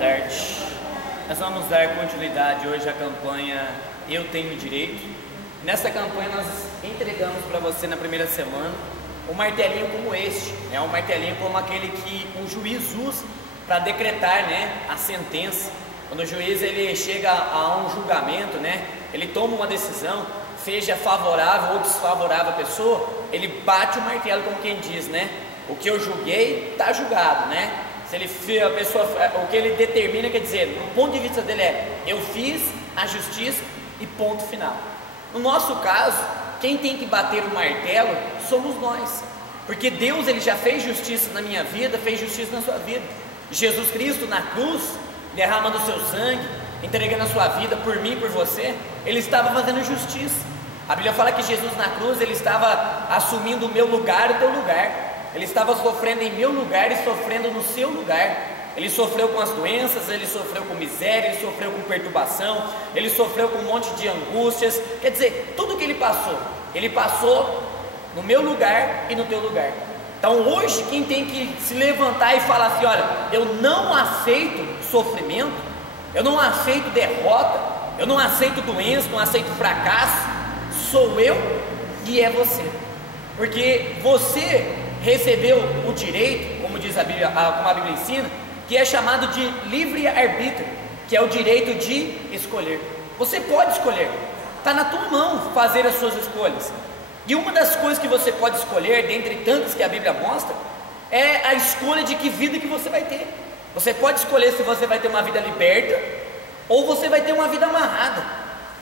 tarde. Nós vamos dar continuidade hoje à campanha Eu Tenho Direito. Nessa campanha nós entregamos para você na primeira semana um martelinho como este, um martelinho como aquele que o juiz usa para decretar, a sentença. Quando o juiz ele chega a um julgamento, ele toma uma decisão, seja favorável ou desfavorável à pessoa, ele bate o martelo como quem diz, o que eu julguei está julgado, Se a pessoa, o que ele determina, quer dizer, do ponto de vista dele eu fiz a justiça e ponto final. No nosso caso, quem tem que bater o martelo somos nós, porque Deus ele já fez justiça na minha vida, fez justiça na sua vida. Jesus Cristo na cruz, derramando o seu sangue, entregando a sua vida por mim e por você, ele estava fazendo justiça. A Bíblia fala que Jesus na cruz, ele estava assumindo o meu lugar e o teu lugar. Ele estava sofrendo em meu lugar e sofrendo no seu lugar. Ele sofreu com as doenças, ele sofreu com miséria, ele sofreu com perturbação, ele sofreu com um monte de angústias. Quer dizer, tudo que ele passou no meu lugar e no teu lugar. Então hoje quem tem que se levantar e falar assim: olha, eu não aceito sofrimento, eu não aceito derrota, eu não aceito doença, não aceito fracasso, sou eu e é você. Porque você recebeu o direito, como diz a Bíblia, como a Bíblia ensina, que é chamado de livre-arbítrio, que é o direito de escolher. Você pode escolher, está na tua mão fazer as suas escolhas. E uma das coisas que você pode escolher, dentre tantas que a Bíblia mostra, é a escolha de que vida que você vai ter. Você pode escolher se você vai ter uma vida liberta ou você vai ter uma vida amarrada.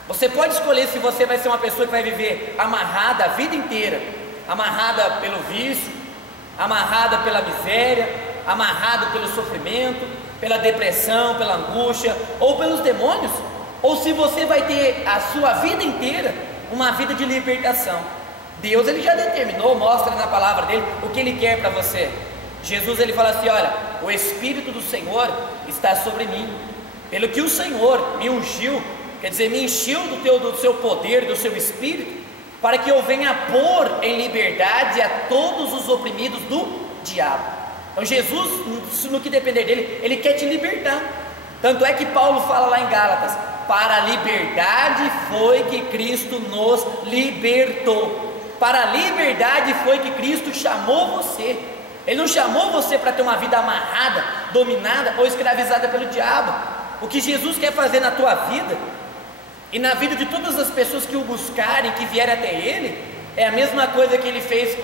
Você pode escolher se você vai ser uma pessoa que vai viver amarrada a vida inteira, amarrada pelo vício, amarrada pela miséria, amarrado pelo sofrimento, pela depressão, pela angústia ou pelos demônios, ou se você vai ter a sua vida inteira uma vida de libertação. Deus ele já determinou, mostra na palavra dele o que ele quer para você. Jesus ele fala assim: olha, o Espírito do Senhor está sobre mim, pelo que o Senhor me ungiu, quer dizer, me encheu do seu poder, do seu Espírito, para que eu venha pôr em liberdade a todos os oprimidos do diabo. Então Jesus, no que depender dele, ele quer te libertar. Tanto é que Paulo fala lá em Gálatas: para a liberdade foi que Cristo nos libertou. Para a liberdade foi que Cristo chamou você. Ele não chamou você para ter uma vida amarrada, dominada ou escravizada pelo diabo. O que Jesus quer fazer na tua vida e na vida de todas as pessoas que o buscarem, que vierem até Ele, é a mesma coisa que Ele fez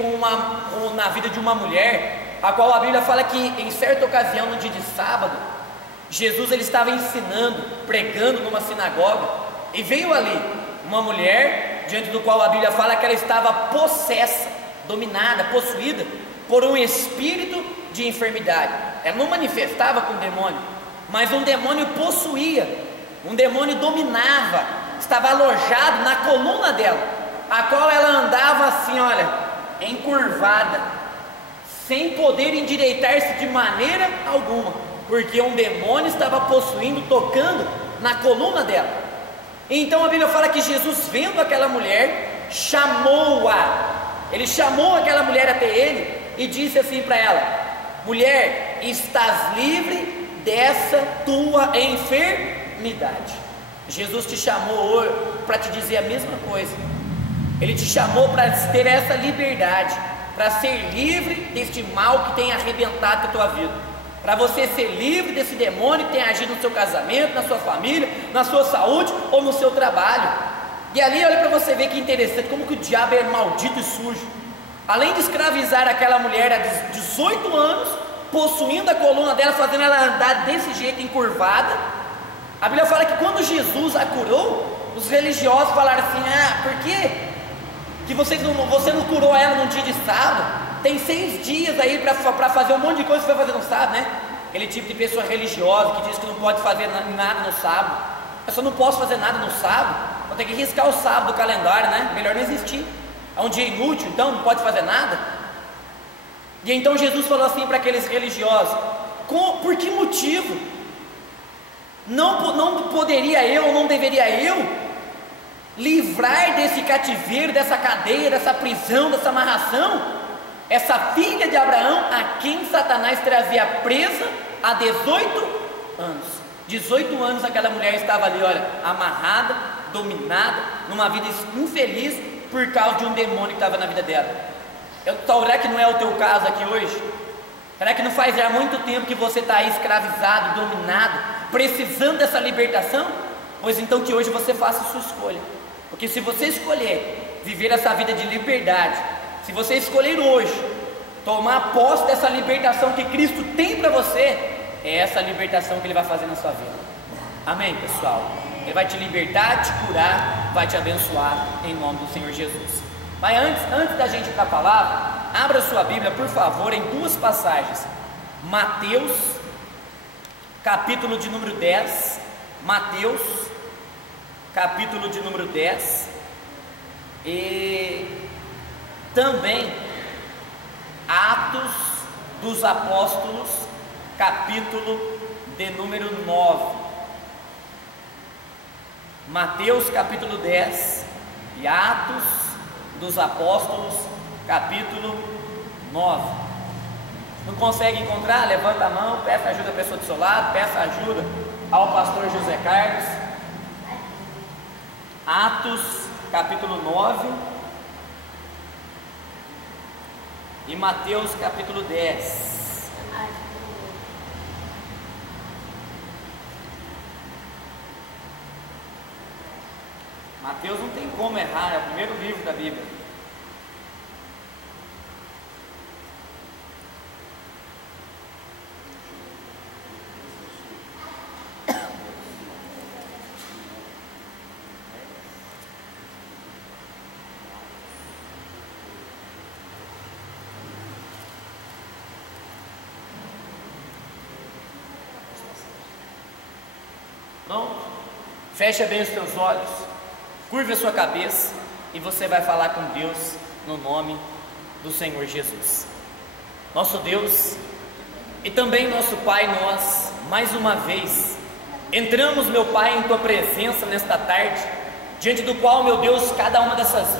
na vida de uma mulher, a qual a Bíblia fala que em certa ocasião, no dia de sábado, Jesus ele estava ensinando, pregando numa sinagoga, e veio ali uma mulher, diante do qual a Bíblia fala que ela estava possessa, dominada, possuída por um espírito de enfermidade. Ela não manifestava com demônio, mas um demônio possuía, um demônio dominava, estava alojado na coluna dela, a qual ela andava assim, olha, encurvada, sem poder endireitar-se de maneira alguma, porque um demônio estava possuindo, tocando na coluna dela. Então a Bíblia fala que Jesus, vendo aquela mulher, chamou-a. Ele chamou aquela mulher até ele e disse assim para ela: mulher, estás livre dessa tua enfermidade. Jesus te chamou para te dizer a mesma coisa. Ele te chamou para ter essa liberdade, para ser livre deste mal que tem arrebentado a tua vida, para você ser livre desse demônio que tem agido no seu casamento, na sua família, na sua saúde ou no seu trabalho. E ali olha para você ver que interessante, como que o diabo é maldito e sujo. Além de escravizar aquela mulher há 18 anos, possuindo a coluna dela, fazendo ela andar desse jeito encurvada, a Bíblia fala que quando Jesus a curou, os religiosos falaram assim: por quê? Que você não curou ela num dia de sábado? Tem 6 dias aí para fazer um monte de coisa que você vai fazer no sábado, Aquele tipo de pessoa religiosa que diz que não pode fazer nada no sábado. Eu só não posso fazer nada no sábado, vou ter que riscar o sábado do calendário, Melhor não existir. É um dia inútil, então não pode fazer nada. E então Jesus falou assim para aqueles religiosos: por que motivo? Não poderia eu, não deveria eu livrar desse cativeiro, dessa cadeia, dessa prisão, dessa amarração, essa filha de Abraão, a quem Satanás trazia presa há 18 anos. 18 anos aquela mulher estava ali, olha, amarrada, dominada, numa vida infeliz por causa de um demônio que estava na vida dela. Será que não é o teu caso aqui hoje? Será que não faz já muito tempo que você está aí escravizado, dominado, precisando dessa libertação? Pois então que hoje você faça a sua escolha, porque se você escolher viver essa vida de liberdade, se você escolher hoje tomar posse dessa libertação que Cristo tem para você, é essa libertação que Ele vai fazer na sua vida. Amém, pessoal? Ele vai te libertar, te curar, vai te abençoar em nome do Senhor Jesus. Mas antes da gente ir para a palavra, abra sua Bíblia, por favor, em duas passagens. Mateus, capítulo de número 10. Mateus, capítulo de número 10. E também Atos dos Apóstolos, capítulo de número 9. Mateus capítulo 10 e Atos dos Apóstolos, capítulo 9. Não consegue encontrar? Levanta a mão, peça ajuda à pessoa do seu lado, peça ajuda ao pastor José Carlos. Atos capítulo 9 e Mateus capítulo 10. Mateus não tem como errar, é o primeiro livro da Bíblia. Pronto? Fecha bem os teus olhos. Curve a sua cabeça e você vai falar com Deus no nome do Senhor Jesus. Nosso Deus e também nosso Pai, nós mais uma vez entramos, meu Pai, em Tua presença nesta tarde, diante do qual, meu Deus, cada uma dessas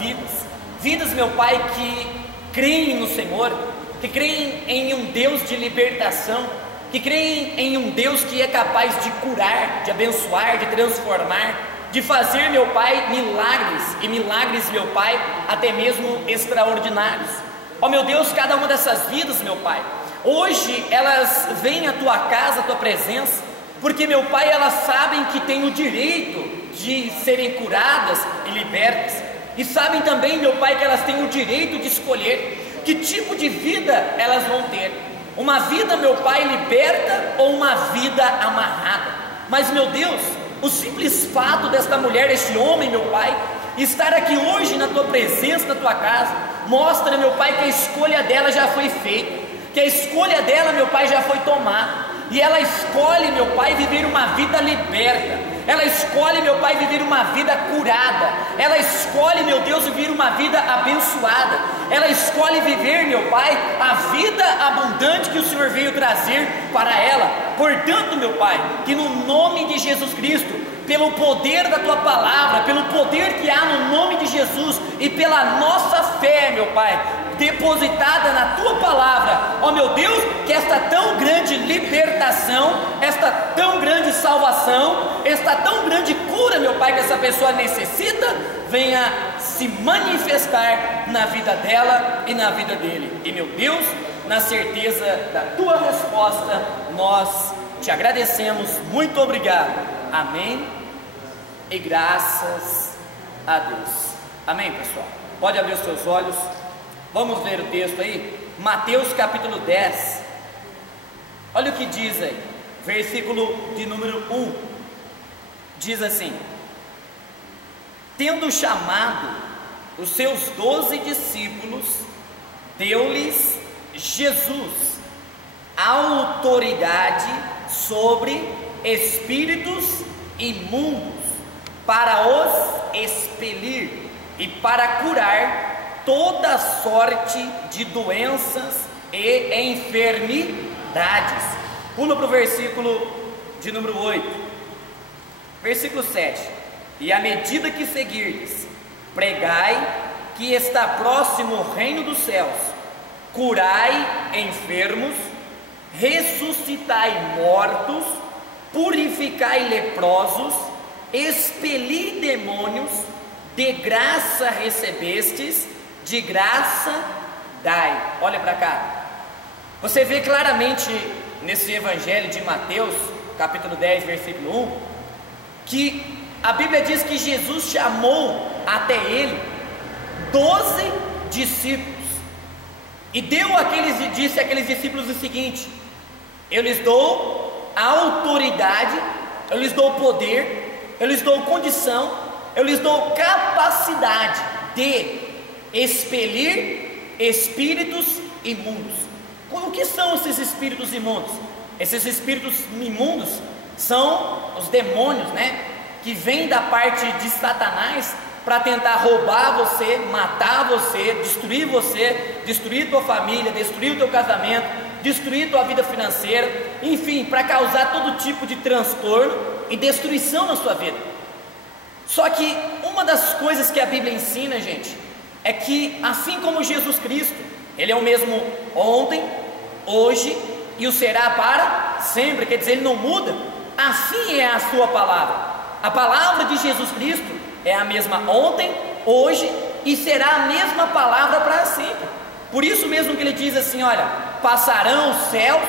vidas, meu Pai, que creem no Senhor, que creem em um Deus de libertação, que creem em um Deus que é capaz de curar, de abençoar, de transformar, de fazer, meu Pai, milagres, meu Pai, até mesmo extraordinários. Ó meu Deus, cada uma dessas vidas, meu Pai, hoje elas vêm à Tua casa, à Tua presença, porque, meu Pai, elas sabem que têm o direito de serem curadas e libertas, e sabem também, meu Pai, que elas têm o direito de escolher que tipo de vida elas vão ter, uma vida, meu Pai, liberta ou uma vida amarrada. Mas, meu Deus, o simples fato desta mulher, deste homem, meu Pai, estar aqui hoje na Tua presença, na Tua casa, mostra, meu Pai, que a escolha dela já foi feita, que a escolha dela, meu Pai, já foi tomada, e ela escolhe, meu Pai, viver uma vida liberta, ela escolhe, meu Pai, viver uma vida curada, ela escolhe, meu Deus, viver uma vida abençoada, ela escolhe viver, meu Pai, a vida abundante que o Senhor veio trazer para ela. Portanto, meu Pai, que no nome de Jesus Cristo, pelo poder da Tua palavra, pelo poder que há no nome de Jesus e pela nossa fé, meu Pai, depositada na Tua palavra, ó meu Deus, que esta tão grande libertação, esta tão grande salvação, esta tão grande cura, meu Pai, que essa pessoa necessita, venha se manifestar na vida dela e na vida dele. E, meu Deus, na certeza da Tua resposta, nós Te agradecemos. Muito obrigado. Amém e graças a Deus. Amém, pessoal? Pode abrir os seus olhos. Vamos ler o texto aí, Mateus capítulo 10, olha o que diz aí, versículo de número 1, diz assim: tendo chamado os seus 12 discípulos, deu-lhes Jesus autoridade sobre espíritos imundos, para os expelir e para curar toda sorte de doenças e enfermidades. Pula para o versículo de número 8, versículo 7: e à medida que seguirdes, pregai que está próximo o reino dos céus, curai enfermos, ressuscitai mortos, purificai leprosos, expeli demônios, de graça recebestes, de graça dai. Olha para cá, você vê claramente nesse evangelho de Mateus, capítulo 10, versículo 1, que a Bíblia diz que Jesus chamou até ele 12 discípulos, e disse àqueles discípulos o seguinte: eu lhes dou autoridade, eu lhes dou poder, eu lhes dou condição, eu lhes dou capacidade de expelir espíritos imundos. O que são esses espíritos imundos? Esses espíritos imundos são os demônios, que vêm da parte de Satanás para tentar roubar você, matar você, destruir tua família, destruir o teu casamento, destruir tua vida financeira, enfim, para causar todo tipo de transtorno e destruição na sua vida. Só que uma das coisas que a Bíblia ensina, gente, é que assim como Jesus Cristo, Ele é o mesmo ontem, hoje e o será para sempre, quer dizer, Ele não muda. Assim é a sua palavra. A palavra de Jesus Cristo é a mesma ontem, hoje e será a mesma palavra para sempre. Por isso mesmo que Ele diz assim: olha, passarão os céus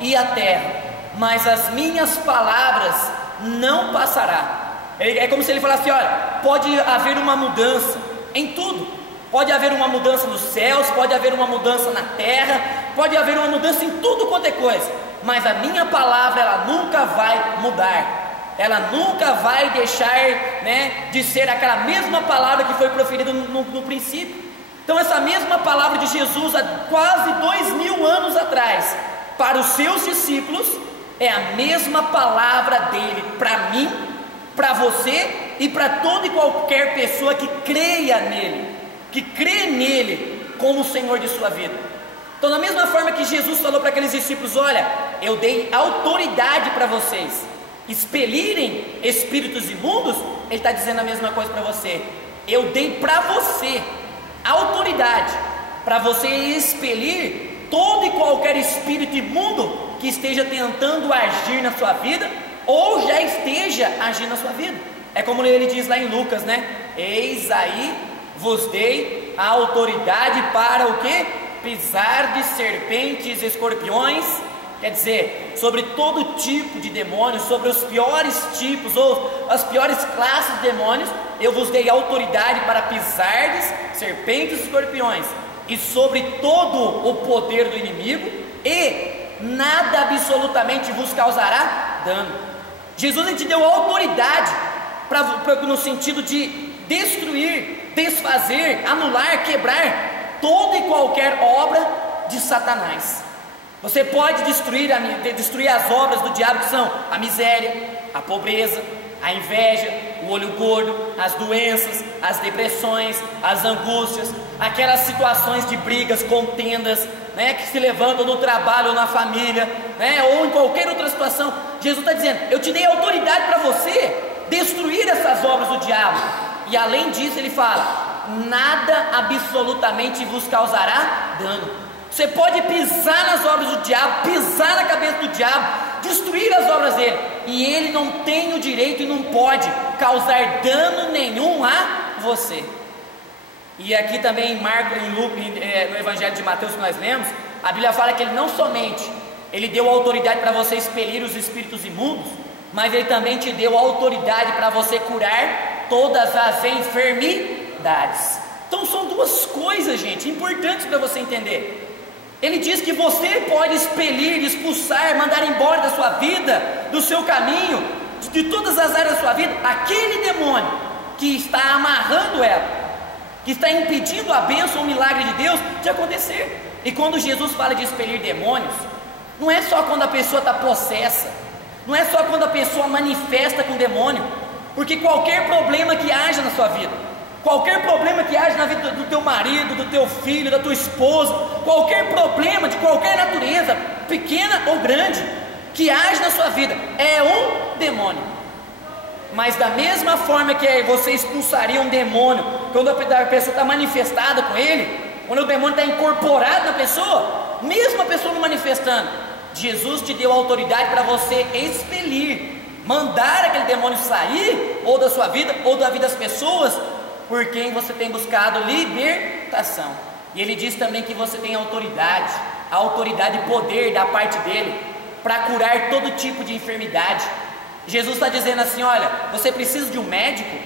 e a terra, mas as minhas palavras não passará. É como se Ele falasse: olha, pode haver uma mudança em tudo, pode haver uma mudança nos céus, pode haver uma mudança na terra, pode haver uma mudança em tudo quanto é coisa, mas a minha palavra, ela nunca vai mudar, ela nunca vai deixar de ser aquela mesma palavra que foi proferida no princípio. Então essa mesma palavra de Jesus há quase 2000 anos atrás, para os seus discípulos, é a mesma palavra dele para mim, para você e para toda e qualquer pessoa que creia nele, que crê nele como o Senhor de sua vida. Então, da mesma forma que Jesus falou para aqueles discípulos: olha, eu dei autoridade para vocês expelirem espíritos imundos, Ele está dizendo a mesma coisa para você: eu dei para você autoridade para você expelir todo e qualquer espírito imundo que esteja tentando agir na sua vida, ou já esteja agindo na sua vida. É como ele diz lá em Lucas, eis aí vos dei a autoridade para o quê? Pisar de serpentes e escorpiões. Quer dizer, sobre todo tipo de demônios, sobre os piores tipos ou as piores classes de demônios, eu vos dei autoridade para pisardes serpentes e escorpiões, e sobre todo o poder do inimigo, e nada absolutamente vos causará dano. Jesus te deu autoridade no sentido de destruir, desfazer, anular, quebrar toda e qualquer obra de Satanás. Você pode destruir as obras do diabo, que são a miséria, a pobreza, a inveja, o olho gordo, as doenças, as depressões, as angústias, aquelas situações de brigas, contendas, que se levantam no trabalho ou na família, ou em qualquer outra situação. Jesus está dizendo: eu te dei autoridade para você destruir essas obras do diabo. E além disso ele fala: nada absolutamente vos causará dano. Você pode pisar nas obras do diabo, pisar na cabeça do diabo, destruir as obras dele, e ele não tem o direito e não pode causar dano nenhum a você. E aqui também em Marcos, no Evangelho de Mateus que nós lemos, a Bíblia fala que ele não somente ele deu autoridade para você expelir os espíritos imundos, mas ele também te deu autoridade para você curar todas as enfermidades. Então são duas coisas, gente, importantes para você entender. Ele diz que você pode expelir, expulsar, mandar embora da sua vida, do seu caminho, de todas as áreas da sua vida, aquele demônio que está amarrando ela, que está impedindo a bênção, o milagre de Deus de acontecer. E quando Jesus fala de expelir demônios, não é só quando a pessoa está possessa, não é só quando a pessoa manifesta com demônio, porque qualquer problema que haja na sua vida, qualquer problema que haja na vida do teu marido, do teu filho, da tua esposa, qualquer problema de qualquer natureza, pequena ou grande, que age na sua vida, é um demônio. Mas da mesma forma que você expulsaria um demônio quando a pessoa está manifestada com ele, quando o demônio está incorporado na pessoa, mesmo a pessoa não manifestando, Jesus te deu autoridade para você expelir mandar aquele demônio sair, ou da sua vida, ou da vida das pessoas, por quem você tem buscado libertação. E ele diz também que você tem autoridade e poder da parte dele, para curar todo tipo de enfermidade. Jesus está dizendo assim: olha, você precisa de um médico?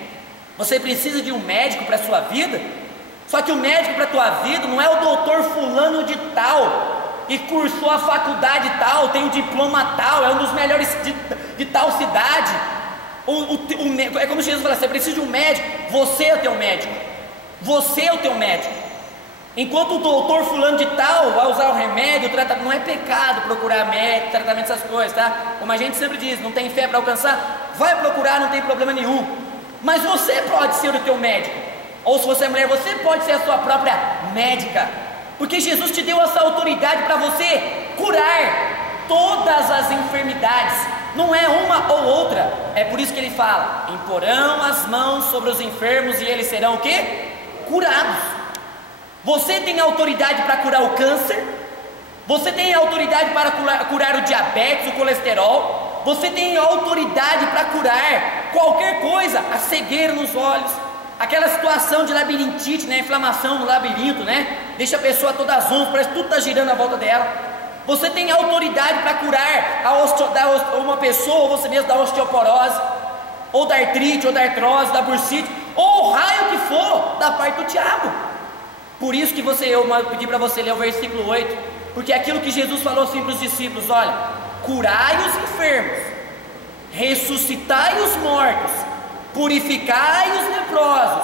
Você precisa de um médico para a sua vida? Só que o médico para a tua vida não é o doutor fulano de tal, e cursou a faculdade tal, tem o diploma tal, é um dos melhores de tal cidade. É como Jesus fala: você precisa de um médico, você é o teu médico. Você é o teu médico. Enquanto o doutor fulano de tal vai usar o remédio, o tratamento, não é pecado procurar médico, tratamento, essas coisas, tá? Como a gente sempre diz, não tem fé para alcançar, vai procurar, não tem problema nenhum. Mas você pode ser o teu médico. Ou se você é mulher, você pode ser a sua própria médica, porque Jesus te deu essa autoridade para você curar todas as enfermidades. Não é uma ou outra. É por isso que ele fala: imporão as mãos sobre os enfermos e eles serão o quê? Curados. Você tem autoridade para curar o câncer, você tem autoridade para curar o diabetes, o colesterol, você tem autoridade para curar qualquer coisa, a cegueira nos olhos, aquela situação de labirintite, né? Inflamação no labirinto, né? Deixa a pessoa toda zonza, parece que tudo está girando à volta dela. Você tem autoridade para curar uma pessoa, ou você mesmo, da osteoporose, ou da artrite, ou da artrose, da bursite, ou o raio que for da parte do diabo. Por isso que eu pedi para você ler o versículo 8, porque é aquilo que Jesus falou assim para os discípulos: olha, curai os enfermos, ressuscitai os mortos, purificai os leprosos.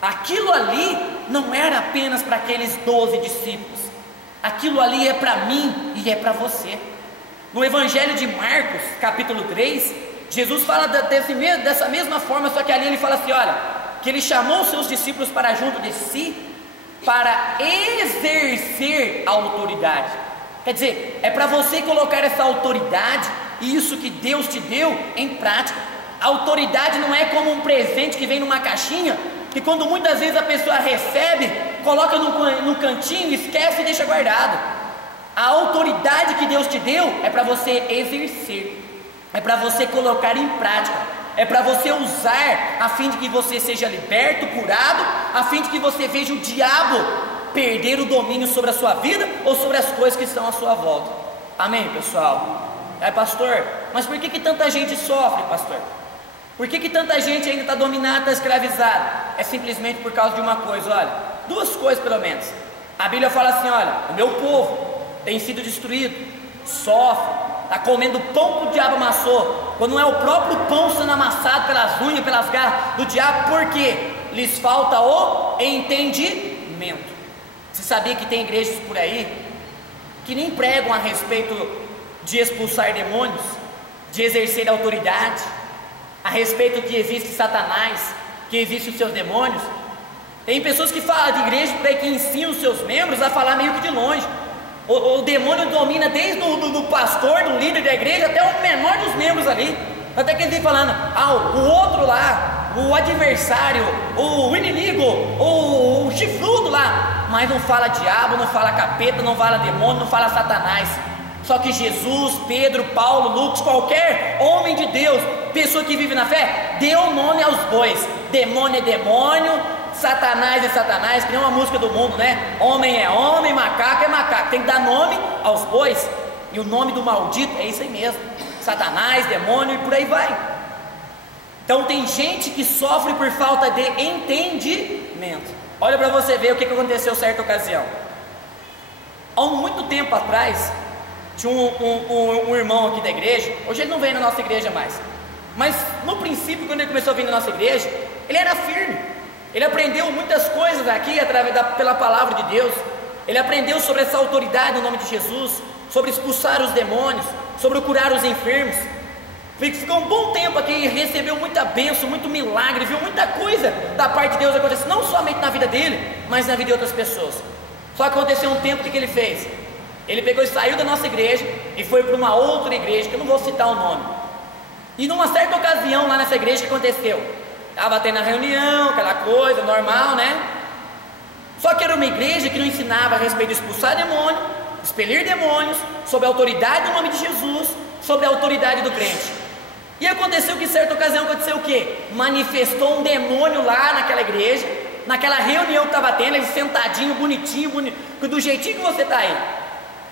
Aquilo ali não era apenas para aqueles 12 discípulos, aquilo ali é para mim e é para você. No Evangelho de Marcos, capítulo 3, Jesus fala dessa mesma forma, só que ali ele fala assim: olha, que ele chamou os seus discípulos para junto de si, para exercer a autoridade. Quer dizer, é para você colocar essa autoridade e isso que Deus te deu em prática. A autoridade não é como um presente que vem numa caixinha, que quando muitas vezes a pessoa recebe, coloca no cantinho, esquece e deixa guardado. A autoridade que Deus te deu é para você exercer, é para você colocar em prática, é para você usar, a fim de que você seja liberto, curado, a fim de que você veja o diabo perder o domínio sobre a sua vida ou sobre as coisas que estão à sua volta. Amém, pessoal? Pastor, mas por que tanta gente sofre, pastor? Por que tanta gente ainda está dominada, está escravizada? É simplesmente por causa de uma coisa, olha, duas coisas pelo menos. A Bíblia fala assim: olha, o meu povo tem sido destruído, sofre, está comendo pão que o diabo amassou, quando não é o próprio pão sendo amassado pelas unhas, pelas garras do diabo, porque lhes falta o entendimento. Você sabia que tem igrejas por aí que nem pregam a respeito de expulsar demônios, de exercer autoridade, a respeito que existe Satanás, que existe os seus demônios? Tem pessoas que falam de igreja por aí, que ensinam os seus membros a falar meio que de longe. O demônio domina desde do pastor, do líder da igreja, até o menor dos membros ali. Até que ele vem falando: o outro lá, o adversário, o inimigo, o chifrudo lá. Mas não fala diabo, não fala capeta, não fala demônio, não fala Satanás. Só que Jesus, Pedro, Paulo, Lucas, qualquer homem de Deus, pessoa que vive na fé, deu nome aos bois. Demônio é demônio, Satanás é Satanás, que nem uma música do mundo, né? Homem é homem, macaco é macaco. Tem que dar nome aos bois. E o nome do maldito é isso aí mesmo: Satanás, demônio, e por aí vai. Então tem gente que sofre por falta de entendimento. Olha para você ver o que aconteceu certa ocasião. Há muito tempo atrás, tinha um irmão aqui da igreja. Hoje ele não vem na nossa igreja mais, mas no princípio, quando ele começou a vir na nossa igreja, ele era firme. Ele aprendeu muitas coisas aqui pela palavra de Deus. Ele aprendeu sobre essa autoridade no nome de Jesus, sobre expulsar os demônios, sobre curar os enfermos. Ficou um bom tempo aqui e recebeu muita bênção, muito milagre, viu muita coisa da parte de Deus acontecer, não somente na vida dele, mas na vida de outras pessoas. Só que aconteceu um tempo, o que ele fez? Ele pegou e saiu da nossa igreja e foi para uma outra igreja, que eu não vou citar o nome. E numa certa ocasião lá nessa igreja, o que aconteceu? Estava tendo a reunião, aquela coisa normal, né? Só que era uma igreja que não ensinava a respeito de expulsar demônio, expelir demônios, sobre a autoridade do nome de Jesus, sobre a autoridade do crente. E aconteceu que, em certa ocasião, aconteceu o quê? Manifestou um demônio lá naquela igreja, naquela reunião que estava tendo, ele sentadinho, bonitinho, do jeitinho que você está aí.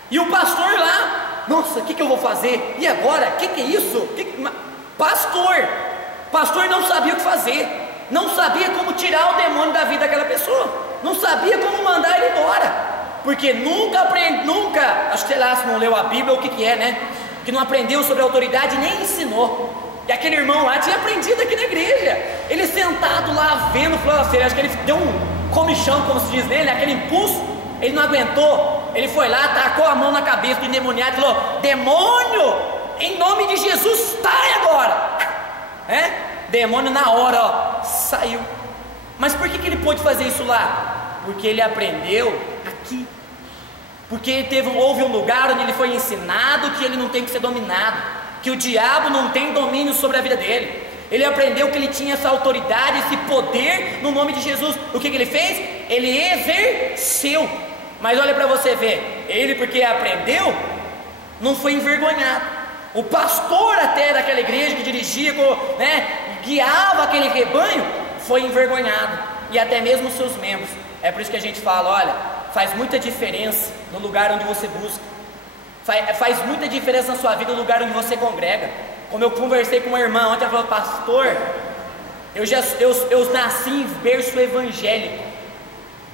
E o pastor lá, nossa, o que eu vou fazer? E agora? O que é isso? Pastor não sabia o que fazer, não sabia como tirar o demônio da vida daquela pessoa, não sabia como mandar ele embora, porque nunca, acho que sei lá, se não leu a Bíblia, o que é, né? Que não aprendeu sobre a autoridade, nem ensinou. E aquele irmão lá tinha aprendido aqui na igreja, ele sentado lá vendo, falou assim, acho que ele deu um comichão, como se diz nele, aquele impulso, ele não aguentou, ele foi lá, tacou a mão na cabeça do endemoniado e falou: demônio, em nome de Jesus, sai agora! Demônio na hora, ó, saiu. Mas por que ele pôde fazer isso lá? Porque ele aprendeu aqui, porque houve um lugar onde ele foi ensinado que ele não tem que ser dominado, que o diabo não tem domínio sobre a vida dele. Ele aprendeu que ele tinha essa autoridade, esse poder no nome de Jesus. O que ele fez? Ele exerceu. Mas olha para você ver, ele, porque aprendeu, não foi envergonhado. O pastor até daquela igreja que dirigia, guiava aquele rebanho, foi envergonhado, e até mesmo os seus membros. É por isso que a gente fala, olha, faz muita diferença no lugar onde você busca, faz muita diferença na sua vida no lugar onde você congrega. Como eu conversei com uma irmã ontem, ela falou: pastor, eu nasci em berço evangélico,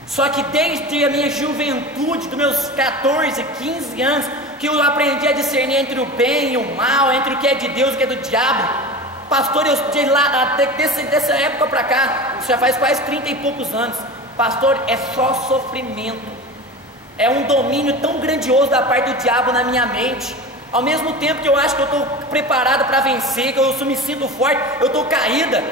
só que desde a minha juventude, dos meus 14, 15 anos, que eu aprendi a discernir entre o bem e o mal, entre o que é de Deus e o que é do diabo. Pastor, eu de lá, dessa época para cá, isso já faz quase 30 e poucos anos, pastor, é só sofrimento, é um domínio tão grandioso da parte do diabo na minha mente. Ao mesmo tempo que eu acho que eu estou preparado para vencer, que eu me sinto forte, eu estou caída.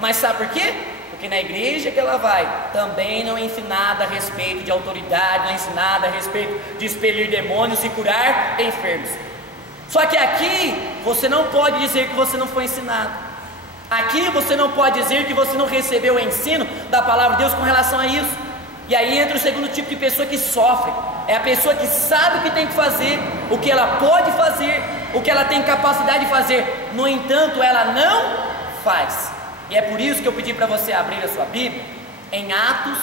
Mas sabe por quê? Porque na igreja que ela vai, também não é ensinada a respeito de autoridade, não é ensinada a respeito de expelir demônios e curar enfermos. Só que aqui, você não pode dizer que você não foi ensinado. Aqui você não pode dizer que você não recebeu o ensino da palavra de Deus com relação a isso. E aí entra o segundo tipo de pessoa que sofre. É a pessoa que sabe o que tem que fazer, o que ela pode fazer, o que ela tem capacidade de fazer, no entanto ela não faz. E é por isso que eu pedi para você abrir a sua Bíblia em Atos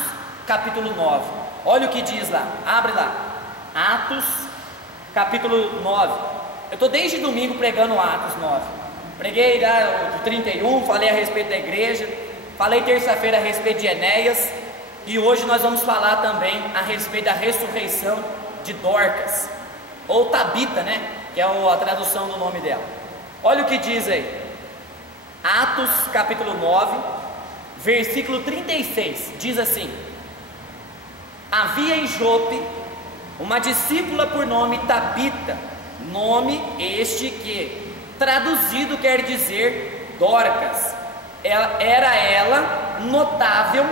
capítulo 9. Olha o que diz lá, abre lá, Atos capítulo 9. Eu estou desde domingo pregando Atos 9. Preguei lá o 31, falei a respeito da igreja, falei terça-feira a respeito de Enéas, e hoje nós vamos falar também a respeito da ressurreição de Dorcas, ou Tabita, né? Que é a tradução do nome dela. Olha o que diz aí, Atos capítulo 9, versículo 36, diz assim: havia em Jope uma discípula por nome Tabita, nome este que traduzido quer dizer Dorcas. Era ela notável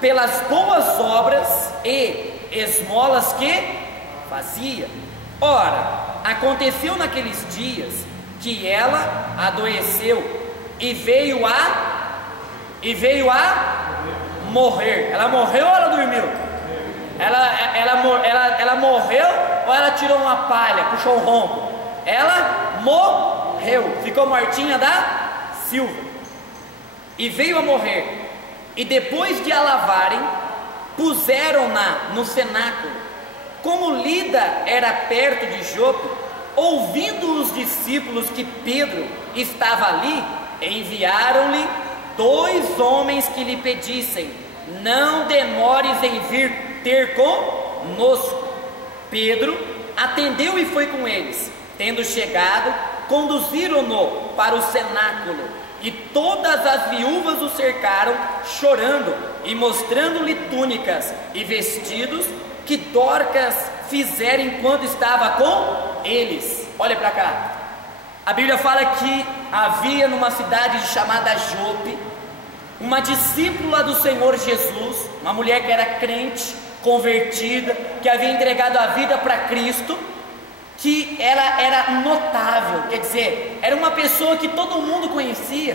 pelas boas obras e esmolas que fazia. Ora, aconteceu naqueles dias que ela adoeceu e veio a morrer. Ela morreu ou ela dormiu? Ela morreu ou ela tirou uma palha, puxou um ronco? Ela morreu, ficou mortinha da Silva e veio a morrer. E depois de a lavarem, puseram-na no cenáculo. Como Lida era perto de Jope, ouvindo os discípulos que Pedro estava ali, enviaram-lhe 2 homens que lhe pedissem: não demores em vir ter conosco. Pedro atendeu e foi com eles. Tendo chegado, conduziram-no para o cenáculo, e todas as viúvas o cercaram, chorando e mostrando-lhe túnicas e vestidos que Dorcas fizera enquanto estava com eles. Olha para cá, a Bíblia fala que havia numa cidade chamada Jope uma discípula do Senhor Jesus, uma mulher que era crente, convertida, que havia entregado a vida para Cristo, que ela era notável, quer dizer, era uma pessoa que todo mundo conhecia,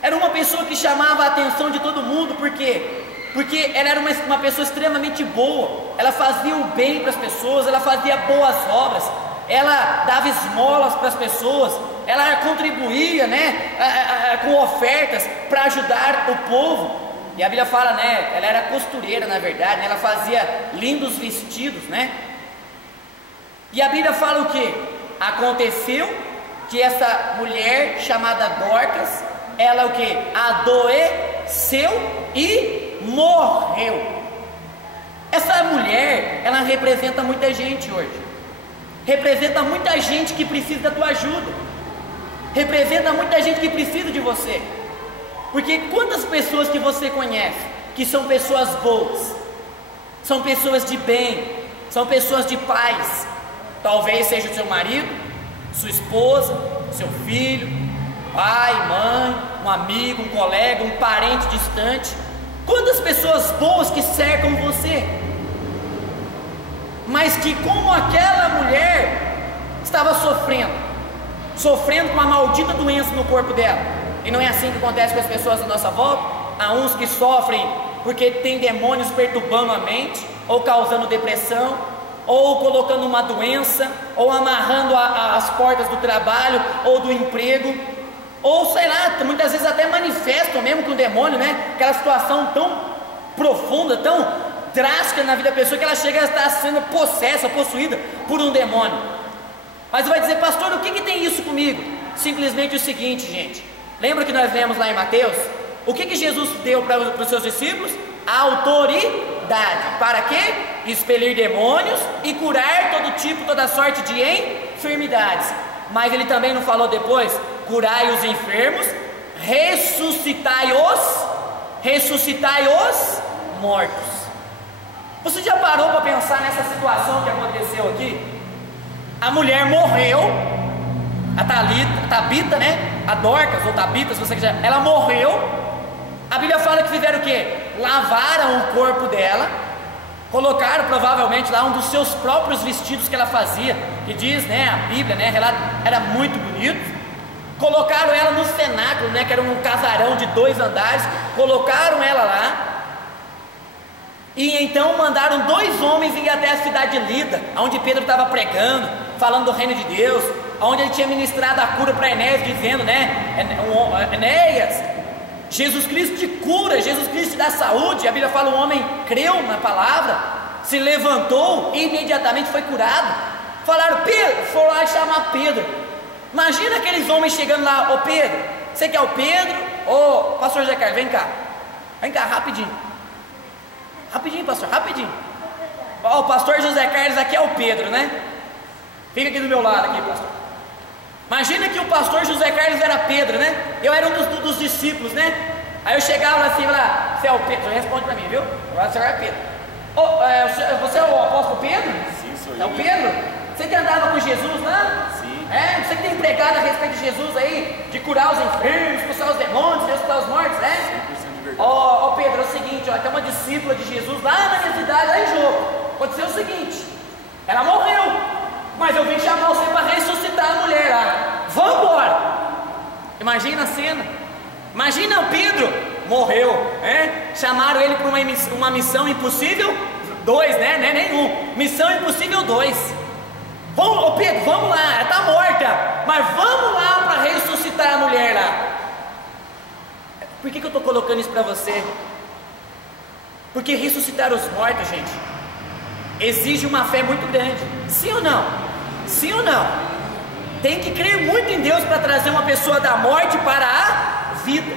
era uma pessoa que chamava a atenção de todo mundo. Por quê? Porque ela era uma pessoa extremamente boa, ela fazia o bem para as pessoas, ela fazia boas obras, ela dava esmolas para as pessoas, ela contribuía, né, com ofertas para ajudar o povo. E a Bíblia fala, né, ela era costureira, na verdade, né, ela fazia lindos vestidos, né? E a Bíblia fala o que? Aconteceu que essa mulher chamada Dorcas, ela o que? Adoeceu e morreu. Essa mulher, ela representa muita gente hoje. Representa muita gente que precisa da tua ajuda. Representa muita gente que precisa de você. Porque quantas pessoas que você conhece que são pessoas boas, são pessoas de bem, são pessoas de paz? Talvez seja o seu marido, sua esposa, seu filho, pai, mãe, um amigo, um colega, um parente distante. Quantas pessoas boas que cercam você, mas que, como aquela mulher, estava sofrendo com uma maldita doença no corpo dela. E não é assim que acontece com as pessoas à nossa volta? Há uns que sofrem porque tem demônios perturbando a mente, ou causando depressão, ou colocando uma doença, ou amarrando as portas do trabalho ou do emprego, ou sei lá, muitas vezes até manifestam mesmo com o demônio, né? Aquela situação tão profunda, tão drástica na vida da pessoa, que ela chega a estar sendo possuída por um demônio. Mas vai dizer, pastor, o que tem isso comigo? Simplesmente o seguinte, gente. Lembra que nós lemos lá em Mateus? O que Jesus deu para os seus discípulos? Autoridade. Para quê? Expelir demônios e curar todo tipo, toda sorte de enfermidades. Mas ele também não falou depois? Curai os enfermos, ressuscitai os mortos. Você já parou para pensar nessa situação que aconteceu aqui? A mulher morreu, a Tabita, né? A Dorcas ou Tabita, se você quiser, ela morreu. A Bíblia fala que fizeram o quê? Lavaram o corpo dela, colocaram provavelmente lá um dos seus próprios vestidos que ela fazia, que diz, né, a Bíblia, né, era muito bonito. Colocaram ela no cenáculo, né, que era um casarão de 2 andares, colocaram ela lá. E então mandaram 2 homens ir até a cidade de Lida, onde Pedro estava pregando, falando do reino de Deus, onde ele tinha ministrado a cura para Enéas, dizendo, né, Enéas, Jesus Cristo te cura, Jesus Cristo te dá saúde. A Bíblia fala, o homem creu na palavra, se levantou e imediatamente foi curado. Falaram, Pedro, foram lá chamar Pedro. Imagina aqueles homens chegando lá, ô Pedro, você que é o Pedro? Ô pastor José Carlos, vem cá, rapidinho, pastor, rapidinho. Ó, o pastor José Carlos aqui é o Pedro, né? Fica aqui do meu lado aqui, pastor. Imagina que o pastor José Carlos era Pedro, né? Eu era um dos discípulos, né? Aí eu chegava assim, lá, você é o Pedro? Responde para mim, viu? Agora você é Pedro. Você é o apóstolo Pedro? Sim, sou eu. É o Pedro? Você que andava com Jesus lá? Sim. Você que tem pregado a respeito de Jesus aí, de curar os enfermos, expulsar os demônios, ressuscitar os mortos, né? 100% de verdade. Ó Pedro, é o seguinte, ó, tem uma discípula de Jesus lá na minha cidade, lá em Jogo. Aconteceu o seguinte, ela morreu, mas eu vim chamar você para ressuscitar a mulher lá. Vamos embora. Imagina a cena. Imagina o Pedro, morreu, né? Chamaram ele para uma missão impossível 2, né? Não é nenhum. Missão impossível 2. Ô Pedro, vamos lá, ela está morta, mas vamos lá para ressuscitar a mulher lá. Por que eu estou colocando isso para você? Porque ressuscitar os mortos, gente, exige uma fé muito grande. Sim ou não? Sim ou não? Tem que crer muito em Deus para trazer uma pessoa da morte para a vida.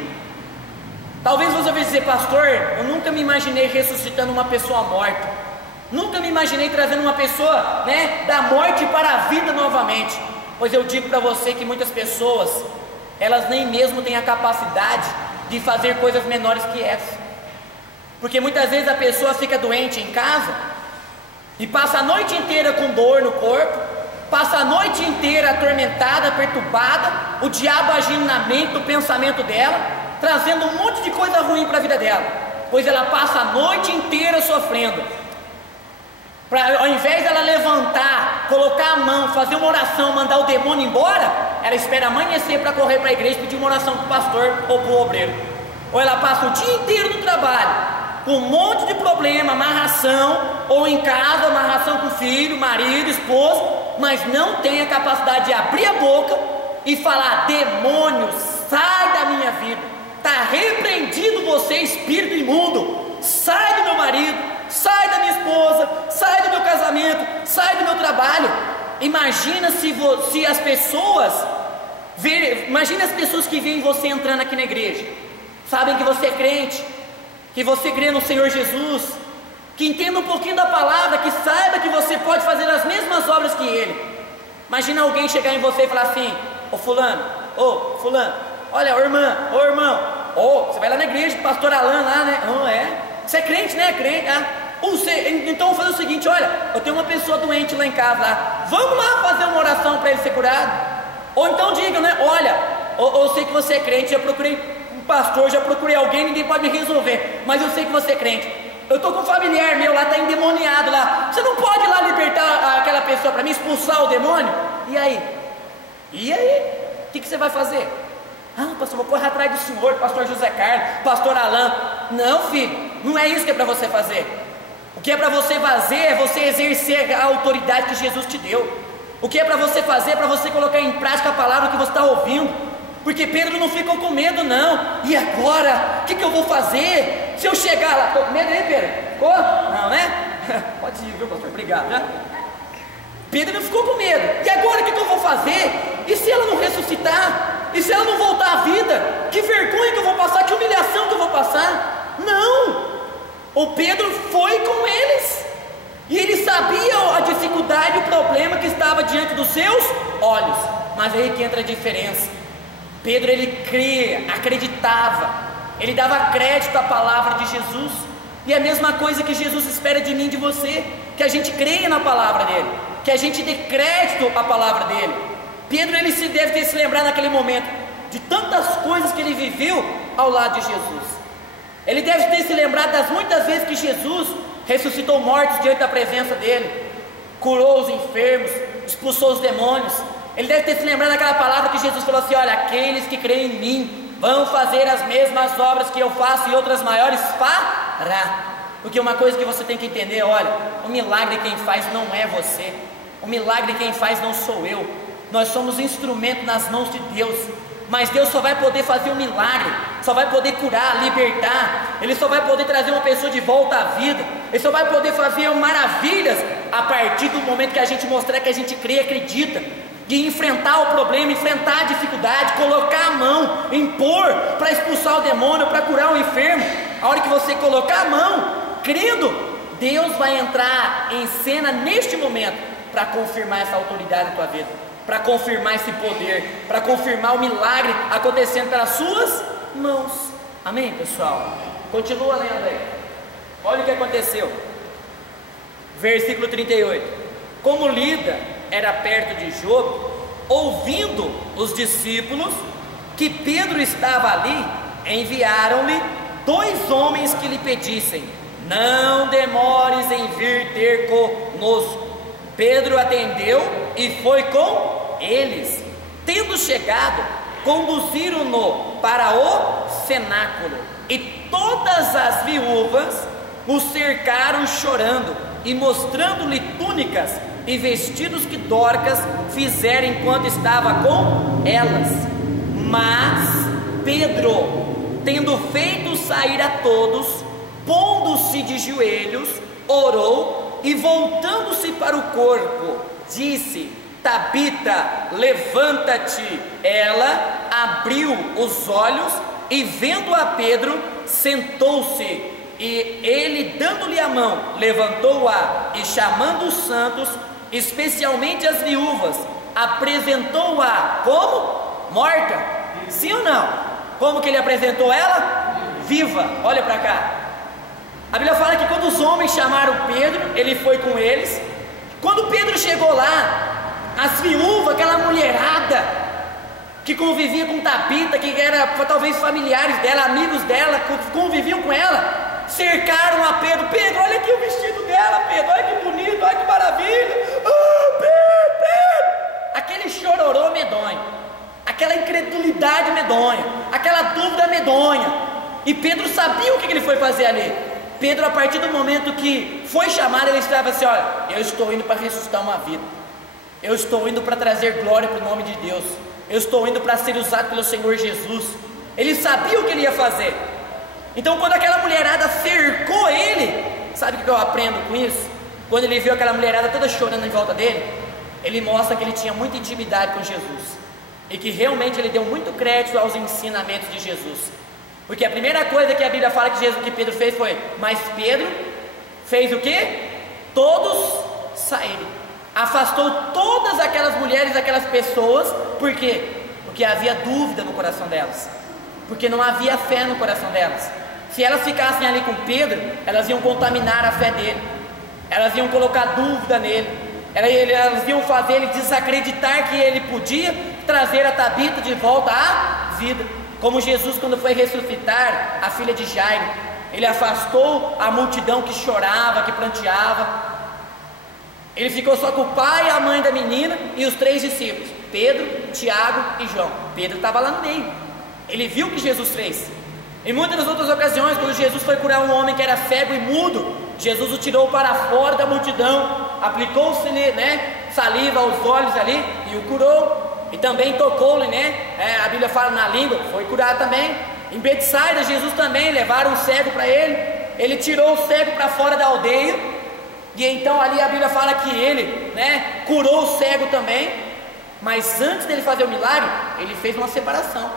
Talvez você vai dizer, pastor, eu nunca me imaginei ressuscitando uma pessoa morta. Nunca me imaginei trazendo uma pessoa, né, da morte para a vida novamente. Pois eu digo para você que muitas pessoas, elas nem mesmo têm a capacidade de fazer coisas menores que essa. Porque muitas vezes a pessoa fica doente em casa e passa a noite inteira com dor no corpo, passa a noite inteira atormentada, perturbada, o diabo agindo na mente, no pensamento dela, trazendo um monte de coisa ruim para a vida dela, pois ela passa a noite inteira sofrendo. Ao invés dela levantar, colocar a mão, fazer uma oração, mandar o demônio embora, ela espera amanhecer para correr para a igreja e pedir uma oração para o pastor ou para o obreiro. Ou ela passa o dia inteiro no trabalho, com um monte de problema, amarração, ou em casa, amarração com filho, marido, esposo, mas não tem a capacidade de abrir a boca e falar: demônios, sai da minha vida, está repreendido você, espírito imundo, sai do meu marido, sai da minha esposa, sai do meu casamento, sai do meu trabalho. Imagina se as pessoas imagina as pessoas que veem você entrando aqui na igreja, sabem que você é crente, que você crê no Senhor Jesus, que entenda um pouquinho da palavra, que saiba que você pode fazer as mesmas obras que Ele. Imagina alguém chegar em você e falar assim: ô fulano, olha, ô irmão, você vai lá na igreja do pastor Alan lá, né? Você é crente, né? Crente, então vamos fazer o seguinte: olha, eu tenho uma pessoa doente lá em casa, lá, vamos lá fazer uma oração para ele ser curado. Ou então diga, né? Olha, eu sei que você é crente, já procurei um pastor, já procurei alguém, ninguém pode me resolver, mas eu sei que você é crente. Eu estou com um familiar meu lá, está endemoniado lá. Você não pode ir lá libertar aquela pessoa para mim, expulsar o demônio? E aí? O que você vai fazer? Pastor, vou correr atrás do senhor, pastor José Carlos, pastor Alain. Não, filho, não é isso que é para você fazer. O que é para você fazer é você exercer a autoridade que Jesus te deu. O que é para você fazer é para você colocar em prática a palavra que você está ouvindo. Porque Pedro não ficou com medo, não. E agora? O que eu vou fazer? Se eu chegar lá, ficou com medo aí, Pedro? Ficou? Não, né? Pode ir, viu, pastor? Obrigado, né? Pedro não ficou com medo. E agora o que eu vou fazer? E se ela não ressuscitar? E se ela não voltar à vida? Que vergonha que eu vou passar, que humilhação que eu vou passar? Não! O Pedro foi com eles. E ele sabia a dificuldade, o problema que estava diante dos seus olhos. Mas aí que entra a diferença. Pedro, ele cria, acreditava, ele dava crédito à palavra de Jesus. E é a mesma coisa que Jesus espera de mim e de você, que a gente creia na palavra dele, que a gente dê crédito à palavra dele. Pedro, ele deve ter se lembrado naquele momento de tantas coisas que ele viveu ao lado de Jesus. Ele deve ter se lembrado das muitas vezes que Jesus ressuscitou mortos diante da presença dele, curou os enfermos, expulsou os demônios. Ele deve ter se lembrado daquela palavra que Jesus falou assim: olha, aqueles que creem em mim vão fazer as mesmas obras que eu faço e outras maiores fará. Porque uma coisa que você tem que entender, olha, o milagre quem faz não é você, o milagre quem faz não sou eu. Nós somos instrumento nas mãos de Deus. Mas Deus só vai poder fazer um milagre, só vai poder curar, libertar. Ele só vai poder trazer uma pessoa de volta à vida. Ele só vai poder fazer maravilhas a partir do momento que a gente mostrar que a gente crê e acredita, de enfrentar o problema, enfrentar a dificuldade, colocar a mão, impor para expulsar o demônio, para curar o enfermo. A hora que você colocar a mão, crendo, Deus vai entrar em cena neste momento para confirmar essa autoridade na tua vida, para confirmar esse poder, para confirmar o milagre acontecendo pelas suas mãos. Amém, pessoal? Continua lendo aí. Olha o que aconteceu. Versículo 38. Como Lida era perto de Jope, ouvindo os discípulos que Pedro estava ali, enviaram-lhe 2 homens que lhe pedissem: não demores em vir ter conosco. Pedro atendeu e foi com eles. Tendo chegado, conduziram-no para o cenáculo, e todas as viúvas o cercaram chorando, e mostrando-lhe túnicas e vestidos que Dorcas fizera enquanto estava com elas. Mas Pedro, tendo feito sair a todos, pondo-se de joelhos, orou, e voltando-se para o corpo, disse: Tabita, levanta-te. Ela abriu os olhos e, vendo a Pedro, sentou-se. E ele, dando-lhe a mão, levantou-a e, chamando os santos, especialmente as viúvas, apresentou-a como? Morta. Sim ou não? Como que ele apresentou ela? Viva. Olha para cá. A Bíblia fala que quando os homens chamaram Pedro, ele foi com eles. Quando Pedro chegou lá, as viúvas, aquela mulherada que convivia com Tabita, que era talvez familiares dela, amigos dela, conviviam com ela, cercaram a Pedro. Pedro, olha aqui o vestido dela, Pedro, olha que bonito, olha que maravilha. Pedro. Aquele chororô medonho, aquela incredulidade medonha, aquela dúvida medonha. E Pedro sabia o que ele foi fazer ali. Pedro, a partir do momento que foi chamado, ele estava assim: olha, eu estou indo para ressuscitar uma vida, eu estou indo para trazer glória para o nome de Deus, eu estou indo para ser usado pelo Senhor Jesus. Ele sabia o que ele ia fazer. Então quando aquela mulherada cercou ele, sabe o que eu aprendo com isso? Quando ele viu aquela mulherada toda chorando em volta dele, ele mostra que ele tinha muita intimidade com Jesus, e que realmente ele deu muito crédito aos ensinamentos de Jesus. Porque a primeira coisa que a Bíblia fala que Pedro fez foi: mas Pedro fez o quê? Todos saírem. Afastou todas aquelas mulheres, aquelas pessoas. Por quê? Porque havia dúvida no coração delas, porque não havia fé no coração delas. Se elas ficassem ali com Pedro, elas iam contaminar a fé dele, elas iam colocar dúvida nele, elas iam fazer ele desacreditar que ele podia trazer a Tabita de volta à vida. Como Jesus, quando foi ressuscitar a filha de Jairo, ele afastou a multidão que chorava, que pranteava. Ele ficou só com o pai e a mãe da menina e os 3 discípulos, Pedro, Tiago e João. Pedro estava lá no meio, ele viu o que Jesus fez. Em muitas das outras ocasiões, quando Jesus foi curar um homem que era cego e mudo, Jesus o tirou para fora da multidão, aplicou saliva aos olhos ali e o curou. E também tocou-lhe, a Bíblia fala na língua, foi curado também. Em Betsaida, Jesus também, levaram um cego para ele tirou o cego para fora da aldeia, e então ali a Bíblia fala que ele, curou o cego também. Mas antes dele fazer o milagre, ele fez uma separação,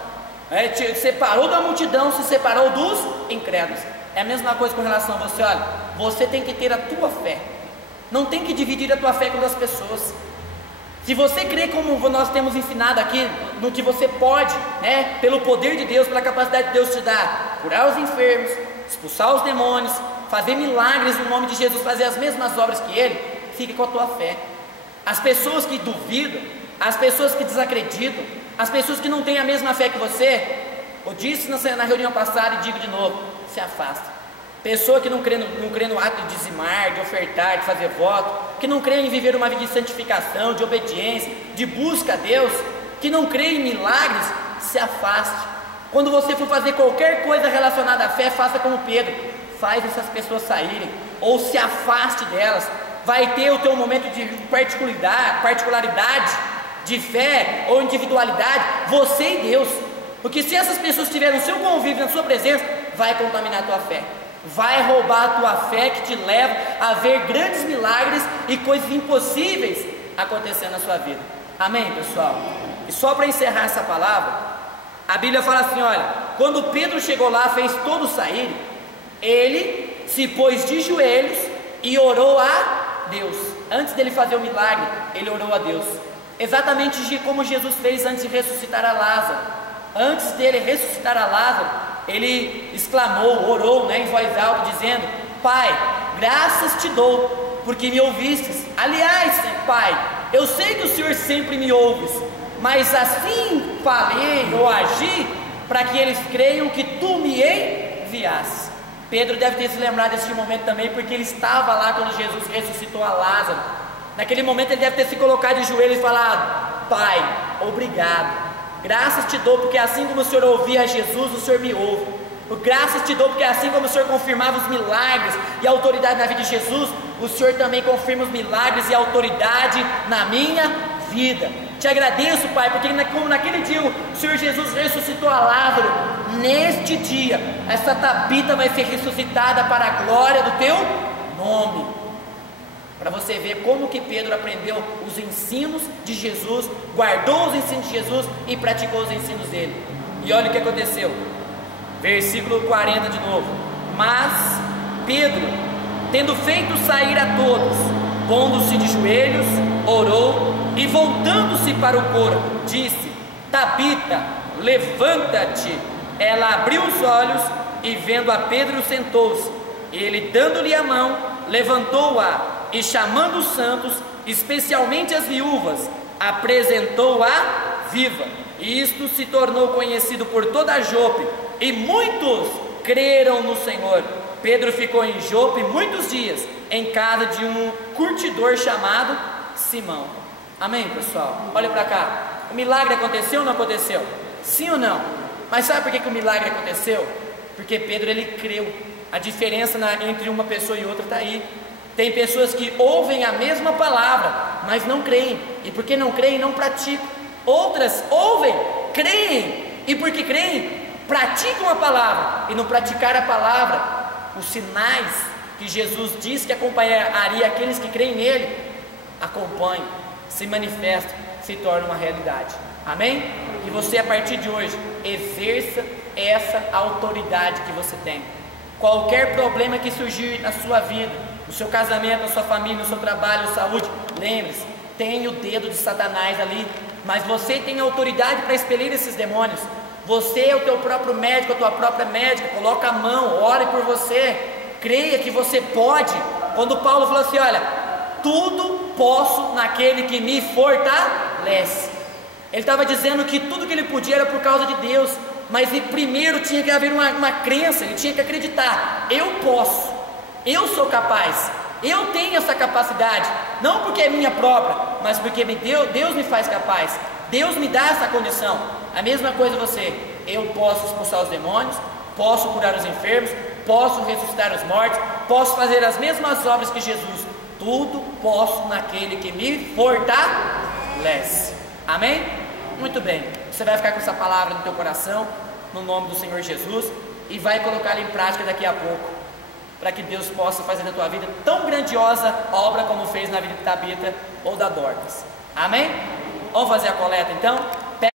separou da multidão, se separou dos incrédulos. É a mesma coisa com relação a você. Olha, você tem que ter a tua fé, não tem que dividir a tua fé com as pessoas. Se você crê como nós temos ensinado aqui, no que você pode, pelo poder de Deus, pela capacidade de Deus te dar, curar os enfermos, expulsar os demônios, fazer milagres no nome de Jesus, fazer as mesmas obras que Ele, fique com a tua fé. As pessoas que duvidam, as pessoas que desacreditam, as pessoas que não têm a mesma fé que você, eu disse na reunião passada e digo de novo, se afasta. Pessoa que não crê no ato de dizimar, de ofertar, de fazer voto, que não crê em viver uma vida de santificação, de obediência, de busca a Deus, que não crê em milagres, se afaste. Quando você for fazer qualquer coisa relacionada à fé, faça como Pedro, faz essas pessoas saírem, ou se afaste delas. Vai ter o teu momento de particularidade, de fé ou individualidade, você e Deus. Porque se essas pessoas tiverem o seu convívio na sua presença, vai contaminar a tua fé, vai roubar a tua fé, que te leva a ver grandes milagres e coisas impossíveis acontecendo na sua vida. Amém, pessoal? E só para encerrar essa palavra, a Bíblia fala assim, olha, quando Pedro chegou lá, fez todos saírem, ele se pôs de joelhos e orou a Deus. Antes dele fazer o milagre, ele orou a Deus, exatamente como Jesus fez antes de ressuscitar a Lázaro. Antes dele ressuscitar a Lázaro, ele exclamou, orou em voz alta, dizendo: Pai, graças te dou, porque me ouvistes. Aliás, Pai, eu sei que o Senhor sempre me ouves, mas assim falei ou agi, para que eles creiam que tu me enviaste. Pedro deve ter se lembrado desse momento também, porque ele estava lá quando Jesus ressuscitou a Lázaro. Naquele momento ele deve ter se colocado de joelhos e falado: Pai, obrigado, graças te dou, porque assim como o Senhor ouvia a Jesus, o Senhor me ouve. Graças te dou, porque assim como o Senhor confirmava os milagres e a autoridade na vida de Jesus, o Senhor também confirma os milagres e a autoridade na minha vida. Te agradeço, Pai, porque como naquele dia o Senhor Jesus ressuscitou a Lázaro, neste dia essa Tabita vai ser ressuscitada para a glória do teu nome. Para você ver como que Pedro aprendeu os ensinos de Jesus, guardou os ensinos de Jesus e praticou os ensinos dele. E olha o que aconteceu, versículo 40 de novo. Mas Pedro, tendo feito sair a todos, pondo-se de joelhos, orou, e voltando-se para o coro, disse: Tabita, levanta-te. Ela abriu os olhos e vendo a Pedro sentou-se. Ele, dando-lhe a mão, levantou-a e, chamando os santos, especialmente as viúvas, apresentou-a viva. E isto se tornou conhecido por toda a Jope, e muitos creram no Senhor. Pedro ficou em Jope muitos dias, em casa de um curtidor chamado Simão. Amém, pessoal? Olha para cá, o milagre aconteceu ou não aconteceu? Sim ou não? Mas sabe por que o milagre aconteceu? Porque Pedro, ele creu. A diferença entre uma pessoa e outra está aí. Tem pessoas que ouvem a mesma palavra, mas não creem, e porque não creem, não praticam. outras ouvem, creem, e porque creem, praticam a palavra, e no praticar a palavra, os sinais que Jesus disse que acompanharia aqueles que creem nele, acompanham, se manifestam, se tornam uma realidade. Amém? E você, a partir de hoje, exerça essa autoridade que você tem. Qualquer problema que surgir na sua vida, no seu casamento, na sua família, no seu trabalho, na saúde, lembre-se, tem o dedo de Satanás ali, mas você tem autoridade para expelir esses demônios. Você é o teu próprio médico, a tua própria médica. Coloca a mão, ore por você, creia que você pode. Quando Paulo falou assim, olha, tudo posso naquele que me fortalece, ele estava dizendo que tudo que ele podia era por causa de Deus, mas primeiro tinha que haver uma crença, ele tinha que acreditar, eu posso, eu sou capaz, eu tenho essa capacidade, não porque é minha própria, mas porque Deus me faz capaz, Deus me dá essa condição. A mesma coisa você, eu posso expulsar os demônios, posso curar os enfermos, posso ressuscitar os mortos, posso fazer as mesmas obras que Jesus, tudo posso naquele que me fortalece. Amém? Muito bem, você vai ficar com essa palavra no teu coração, no nome do Senhor Jesus, e vai colocá-la em prática daqui a pouco, para que Deus possa fazer na tua vida tão grandiosa obra como fez na vida de Tabita ou da Dorcas. Amém? Vamos fazer a coleta então?